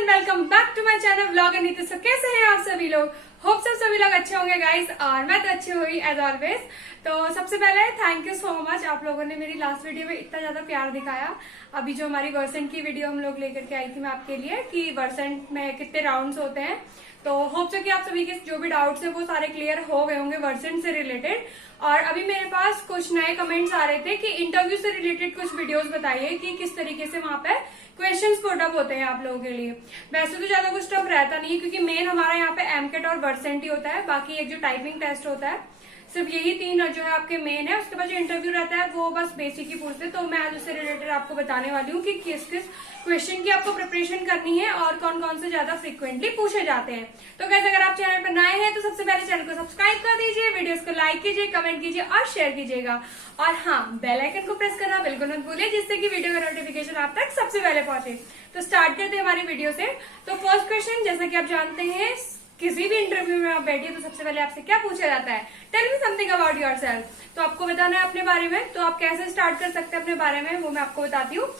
And welcome back to my channel vlog Anita. So कैसे हैं आप सभी लोग? होप सभी लोग अच्छे होंगे गाइस, और मैं तो अच्छी हुई एज ऑलवेज। तो सबसे पहले थैंक यू सो मच, आप लोगों ने मेरी लास्ट वीडियो में इतना ज्यादा प्यार दिखाया। अभी जो हमारी वर्सेंट की वीडियो हम लोग लेकर के आई थी मैं आपके लिए कि वर्सेंट में कितने राउंड्स होते हैं, तो होप सो कि आप सभी के जो भी डाउट्स है वो सारे क्लियर हो गए होंगे वर्सेंट से रिलेटेड। और अभी मेरे पास कुछ नए कमेंट्स आ रहे थे कि इंटरव्यू से रिलेटेड कुछ वीडियोस बताइए कि किस तरीके से वहां पे क्वेश्चंस पुट अप होते हैं आप लोगों के लिए। वैसे तो ज्यादा कुछ टफ रहता नहीं है क्योंकि मेन हमारा यहाँ पे एमकेट और वर्सेंट ही होता है, बाकी एक जो टाइपिंग टेस्ट होता है सिर्फ यही तीन जो है आपके मेन है। उसके बाद जो इंटरव्यू रहता है वो बस बेसिक ही पूछते हैं। तो मैं आज उससे रिलेटेड आपको बताने वाली हूँ कि किस किस क्वेश्चन की आपको प्रिपरेशन करनी है और कौन कौन से ज्यादा फ्रिक्वेंटली पूछे जाते हैं। तो गाइस अगर आप चैनल पर नए हैं तो सबसे पहले चैनल को सब्सक्राइब कर दीजिए, वीडियोस को लाइक कीजिए, कमेंट कीजिए और शेयर कीजिएगा। और हाँ, बेल आइकन को प्रेस करना बिल्कुल मत भूलिए जिससे कि वीडियो का नोटिफिकेशन आप तक सबसे पहले पहुंचे। तो स्टार्ट करते हैं हमारी वीडियो से। तो फर्स्ट क्वेश्चन, जैसा कि आप जानते हैं किसी भी इंटरव्यू में आप बैठिए तो सबसे पहले आपसे क्या पूछा जाता है? Tell me something about yourself. तो आपको बताना है अपने बारे में। तो आप कैसे स्टार्ट कर सकते हैं अपने बारे में वो मैं आपको बताती हूँ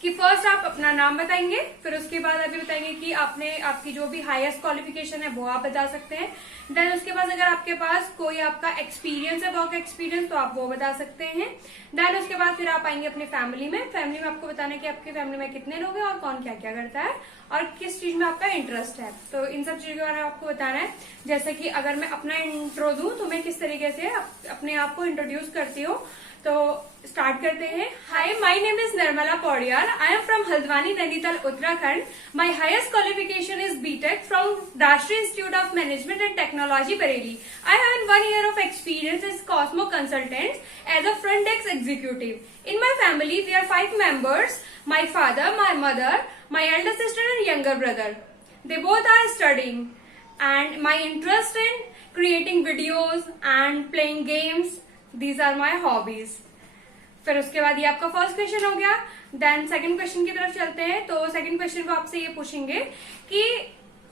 कि फर्स्ट आप अपना नाम बताएंगे, फिर उसके बाद अभी बताएंगे कि आपकी जो भी हाईएस्ट क्वालिफिकेशन है वो आप बता सकते हैं। देन उसके बाद अगर आपके पास कोई आपका एक्सपीरियंस है, वर्क एक्सपीरियंस, तो आप वो बता सकते हैं। देन उसके बाद फिर आप आएंगे अपनी फैमिली में। फैमिली में आपको बताना है कि आपकी फैमिली में कितने लोग हैं और कौन क्या क्या करता है और किस चीज में आपका इंटरेस्ट है। तो इन सब चीजों के बारे में आपको बताना है। जैसे कि अगर मैं अपना इंट्रो दूं तो मैं किस तरीके से अपने आप को इंट्रोड्यूस करती हूँ। तो स्टार्ट करते हैं। Hi, my name is Nirmala Paudiyal. I am from Haldwani, Nainital, Uttarakhand. My highest qualification is BTech from Rashtriya institute of management and technology, Bareilly. I have 1 year of experience as Cosmo Consultants as a front desk executive. In my family, we are 5 members: my father, my mother, my elder sister, and younger brother. They both are studying, and my interest in creating videos and playing games. These are my hobbies. फिर उसके बाद ये आपका first question हो गया। Then second question की तरफ चलते हैं। तो सेकंड क्वेश्चन को आपसे ये पूछेंगे कि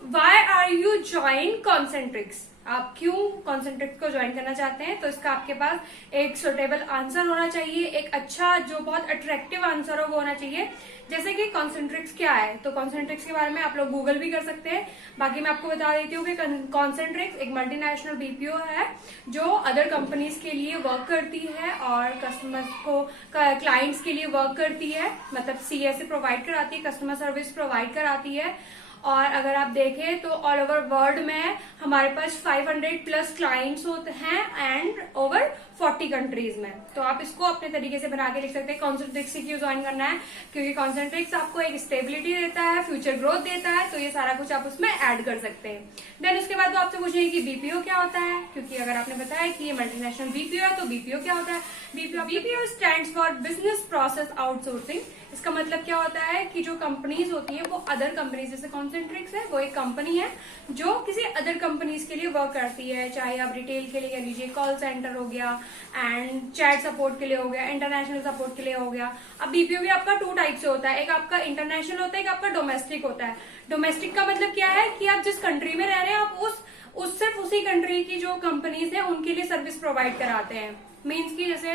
why are you join Concentrix? आप क्यों कॉन्सेंट्रिक्स को ज्वाइन करना चाहते हैं? तो इसका आपके पास एक सुटेबल आंसर होना चाहिए, एक अच्छा जो बहुत अट्रैक्टिव आंसर हो वो होना चाहिए। जैसे कि कॉन्सेंट्रिक्स क्या है, तो कॉन्सेंट्रिक्स के बारे में आप लोग गूगल भी कर सकते हैं। बाकी मैं आपको बता देती हूँ कि कॉन्सेंट्रिक्स एक मल्टीनेशनल बीपीओ है जो अदर कंपनीज के लिए वर्क करती है और कस्टमर्स को क्लाइंट्स के लिए वर्क करती है, मतलब सीएसए प्रोवाइड कराती है, कस्टमर सर्विस प्रोवाइड कराती है। और अगर आप देखें तो ऑल ओवर वर्ल्ड में हमारे पास 500 प्लस क्लाइंट्स होते हैं एंड ओवर 40 कंट्रीज में। तो आप इसको अपने तरीके से बना के लिख सकते हैं कॉन्सेंट्रिक्स क्यों ज्वाइन करना है, क्योंकि कॉन्सेंट्रिक्स आपको एक स्टेबिलिटी देता है, फ्यूचर ग्रोथ देता है। तो ये सारा कुछ आप उसमें ऐड कर सकते हैं। देन उसके बाद वो आपसे पूछेंगे कि बीपीओ क्या होता है, क्योंकि अगर आपने बताया कि ये मल्टीनेशनल बीपीओ है तो बीपीओ क्या होता है? BPO stands for business process outsourcing. इसका मतलब क्या होता है कि जो कंपनीज होती है वो अदर कंपनीज, जैसे कॉन्सेंट्रिक्स है वो एक कंपनी है जो किसी अदर कंपनीज के लिए वर्क करती है, चाहे आप रिटेल के लिए कह लीजिए, कॉल सेंटर हो गया एंड चैट सपोर्ट के लिए हो गया, इंटरनेशनल सपोर्ट के लिए हो गया। अब बीपीओ भी आपका 2 टाइप से होता है, एक आपका इंटरनेशनल होता है, एक आपका डोमेस्टिक होता है। डोमेस्टिक का मतलब क्या है कि आप जिस कंट्री में रह रहे हैं आप सिर्फ उसी कंट्री की जो कंपनीज है उनके लिए सर्विस प्रोवाइड कराते हैं। मीन्स की जैसे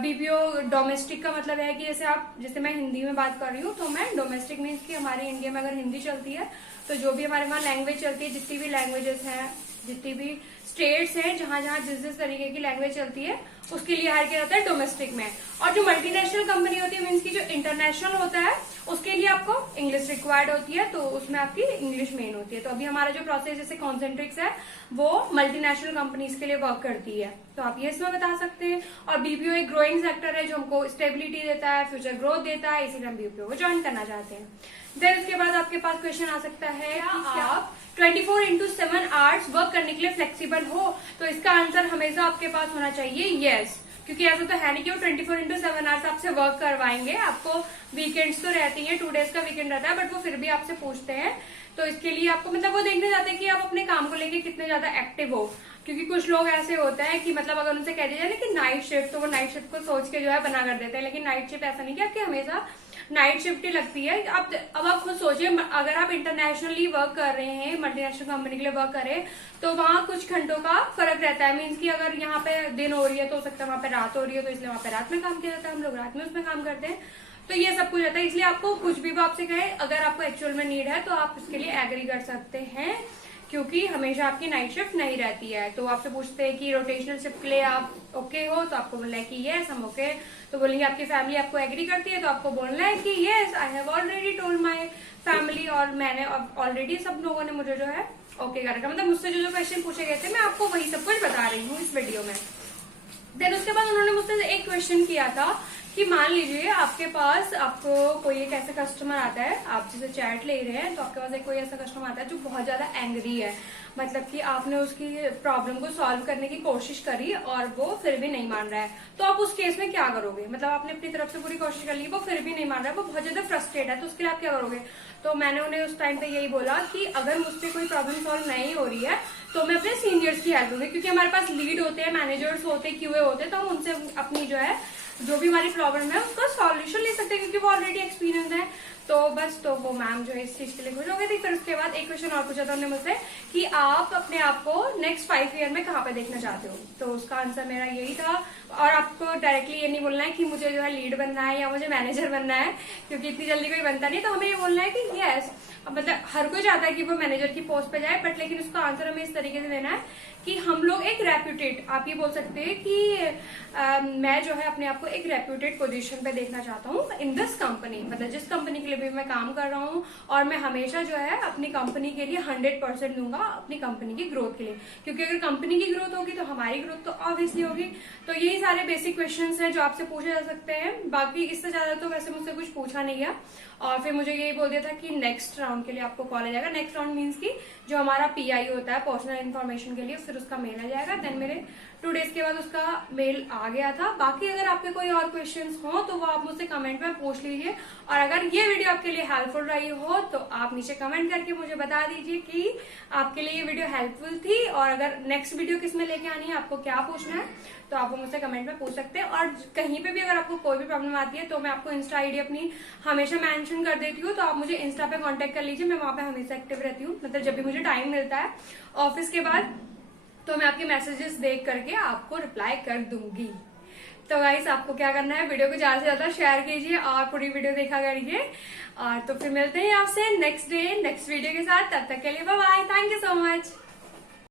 बीपीओ डोमेस्टिक का मतलब है कि जैसे मैं हिंदी में बात कर रही हूँ तो मैं डोमेस्टिक मीन्स की हमारे इंडिया में अगर हिंदी चलती है तो जो भी हमारे वहाँ लैंग्वेज चलती है, जितनी भी लैंग्वेजेस हैं, जितनी भी स्टेट्स हैं, जहां जहां जिस तरीके की लैंग्वेज चलती है उसके लिए हायर किया जाता है डोमेस्टिक में। और जो मल्टीनेशनल कंपनी होती है मीन्स की जो इंटरनेशनल होता है उसके लिए आपको इंग्लिश रिक्वायर्ड होती है, तो उसमें आपकी इंग्लिश मेन होती है। तो अभी हमारा जो प्रोसेस जैसे कॉन्सेंट्रिक्स है वो मल्टीनेशनल कंपनीज के लिए वर्क करती है, तो आप ये इसमें बता सकते हैं। और बीपीओ एक ग्रोइंग सेक्टर है जो हमको स्टेबिलिटी देता है, फ्यूचर ग्रोथ देता है, इसीलिए हम बीपीओ को ज्वाइन करना चाहते हैं। देन उसके बाद आपके पास क्वेश्चन आ सकता है कि आप 24/7 आवर्स वर्क करने के लिए फ्लेक्सिबल हो? तो इसका आंसर हमेशा आपके पास होना चाहिए यस, क्योंकि ऐसा तो है नहीं कि वो 24/7 आवर्स आपसे वर्क करवाएंगे। आपको वीकेंड्स तो रहती है, 2 डेज का वीकेंड रहता है, बट वो फिर भी आपसे पूछते हैं। तो इसके लिए आपको मतलब वो देखने जाते हैं कि आप अपने काम को लेके कितने ज्यादा एक्टिव हो। क्योंकि कुछ लोग ऐसे होते हैं कि मतलब अगर उनसे कह दिया जाए ना कि नाइट शिफ्ट, तो वो नाइट शिफ्ट को सोच के जो है बना कर देते हैं। लेकिन नाइट शिफ्ट ऐसा नहीं कि आपकी हमेशा नाइट शिफ्ट ही लगती है। अब आप खुद सोचिए, अगर आप इंटरनेशनली वर्क कर रहे हैं, मल्टीनेशनल कंपनी के लिए वर्क कर रहे हैं, तो वहाँ कुछ घंटों का फर्क रहता है। मीन्स कि अगर यहाँ पे दिन हो रही है तो हो सकता है वहाँ पे रात हो रही है, तो इसलिए वहाँ पे रात में काम किया जाता है, हम लोग रात में उसमें काम करते हैं। तो ये सब कुछ रहता है, इसलिए आपको कुछ भी वो आपसे कहे, अगर आपको एक्चुअल में नीड है तो आप उसके लिए एग्री कर सकते हैं, क्योंकि हमेशा आपकी नाइट शिफ्ट नहीं रहती है। तो आपसे पूछते हैं कि रोटेशनल शिफ्ट के लिए आप ओके हो, तो आपको बोलना है कि यस हम ओके। तो बोलेंगे आपकी फैमिली आपको एग्री करती है, तो आपको बोलना है कि yes I have already told my family, और मैंने ऑलरेडी सब लोगों ने मुझे जो है ओके कर रखा। मतलब मुझसे जो क्वेश्चन पूछे गए थे मैं आपको वही सब कुछ बता रही हूँ इस वीडियो में। देन उसके बाद उन्होंने मुझसे एक क्वेश्चन किया था कि मान लीजिए आपके पास आपको कोई एक ऐसा कस्टमर आता है, आप जिसे चैट ले रहे हैं, तो आपके पास एक कोई ऐसा कस्टमर आता है जो बहुत ज्यादा एंग्री है, मतलब कि आपने उसकी प्रॉब्लम को सॉल्व करने की कोशिश करी और वो फिर भी नहीं मान रहा है, तो आप उस केस में क्या करोगे? मतलब आपने अपनी तरफ से पूरी कोशिश कर ली, वो फिर भी नहीं मान रहा है, वो बहुत ज्यादा फ्रस्ट्रेट है, तो उसके लिए आप क्या करोगे? तो मैंने उन्हें उस टाइम पे यही बोला कि अगर मुझसे कोई प्रॉब्लम सॉल्व नहीं हो रही है तो मैं अपने सीनियर्स की हेल्प लूंगी, क्योंकि हमारे पास लीड होते हैं, मैनेजर्स होते हैं, क्यूए होते हैं, तो हम उनसे अपनी जो है जो भी हमारी प्रॉब्लम है उसका सॉल्यूशन ले सकते हैं, क्योंकि वो ऑलरेडी एक्सपीरियंस है। तो बस, तो वो मैम जो है इस चीज के लिए खुश हो गई थी। फिर उसके बाद एक क्वेश्चन और पूछा था उन्होंने मुझसे कि आप अपने आप को नेक्स्ट 5 ईयर में कहाँ पे देखना चाहते हो? तो उसका आंसर मेरा यही था, और आपको डायरेक्टली ये नहीं बोलना है कि मुझे जो है लीड बनना है या मुझे मैनेजर बनना है, क्योंकि इतनी जल्दी कोई बनता नहीं। तो हमें ये बोलना है कि यस, मतलब हर कोई चाहता है कि वो मैनेजर की पोस्ट पे जाए, बट लेकिन उसका आंसर हमें इस तरीके से देना है कि हम लोग एक रेप्यूटेड, आप ये बोल सकते हैं कि मैं जो है अपने आप को एक रेप्यूटेड पोजीशन पे देखना चाहता हूँ इन दिस कंपनी, मतलब जिस कंपनी के लिए भी मैं काम कर रहा हूँ, और मैं हमेशा जो है अपनी कंपनी के लिए 100% दूंगा, अपनी कंपनी की ग्रोथ के लिए, क्योंकि अगर कंपनी की ग्रोथ होगी तो हमारी ग्रोथ तो ऑब्वियसली होगी। तो यही सारे बेसिक क्वेश्चंस हैं जो आपसे पूछे जा सकते हैं, बाकी इससे ज्यादा तो वैसे मुझसे कुछ पूछा नहीं है। और फिर मुझे यही बोल दिया था कि नेक्स्ट राउंड के लिए आपको कॉल आ जाएगा। नेक्स्ट राउंड मीन्स की जो हमारा पीआई होता है, पर्सनल इन्फॉर्मेशन के लिए, फिर उसका मेल आ जाएगा। देन मेरे 2 डेज के बाद उसका मेल आ गया था। बाकी अगर आपके कोई और क्वेश्चंस हो तो वो आप मुझसे कमेंट में पूछ लीजिए, और अगर ये वीडियो आपके लिए हेल्पफुल रही हो तो आप नीचे कमेंट करके मुझे बता दीजिए कि आपके लिए ये वीडियो हेल्पफुल थी, और अगर नेक्स्ट वीडियो किस में लेके आनी है, आपको क्या पूछना है, तो आप मुझसे कमेंट में पूछ सकते हैं। और कहीं पे भी अगर आपको कोई भी प्रॉब्लम आती है तो मैं आपको इंस्टा आईडी अपनी हमेशा मेंशन कर देती हूँ, तो आप मुझे इंस्टा पे कांटेक्ट कर लीजिए, मैं वहां पे हमेशा एक्टिव रहती हूँ। मतलब जब भी मुझे टाइम मिलता है ऑफिस के बाद, तो मैं आपके मैसेजेस देख करके आपको रिप्लाई कर दूंगी। तो गाइस, आपको क्या करना है, वीडियो को ज्यादा से ज्यादा शेयर कीजिए और पूरी वीडियो देखा करिए। और तो फिर मिलते हैं आपसे नेक्स्ट डे नेक्स्ट वीडियो के साथ, तब तक के लिए bye bye, thank you so much.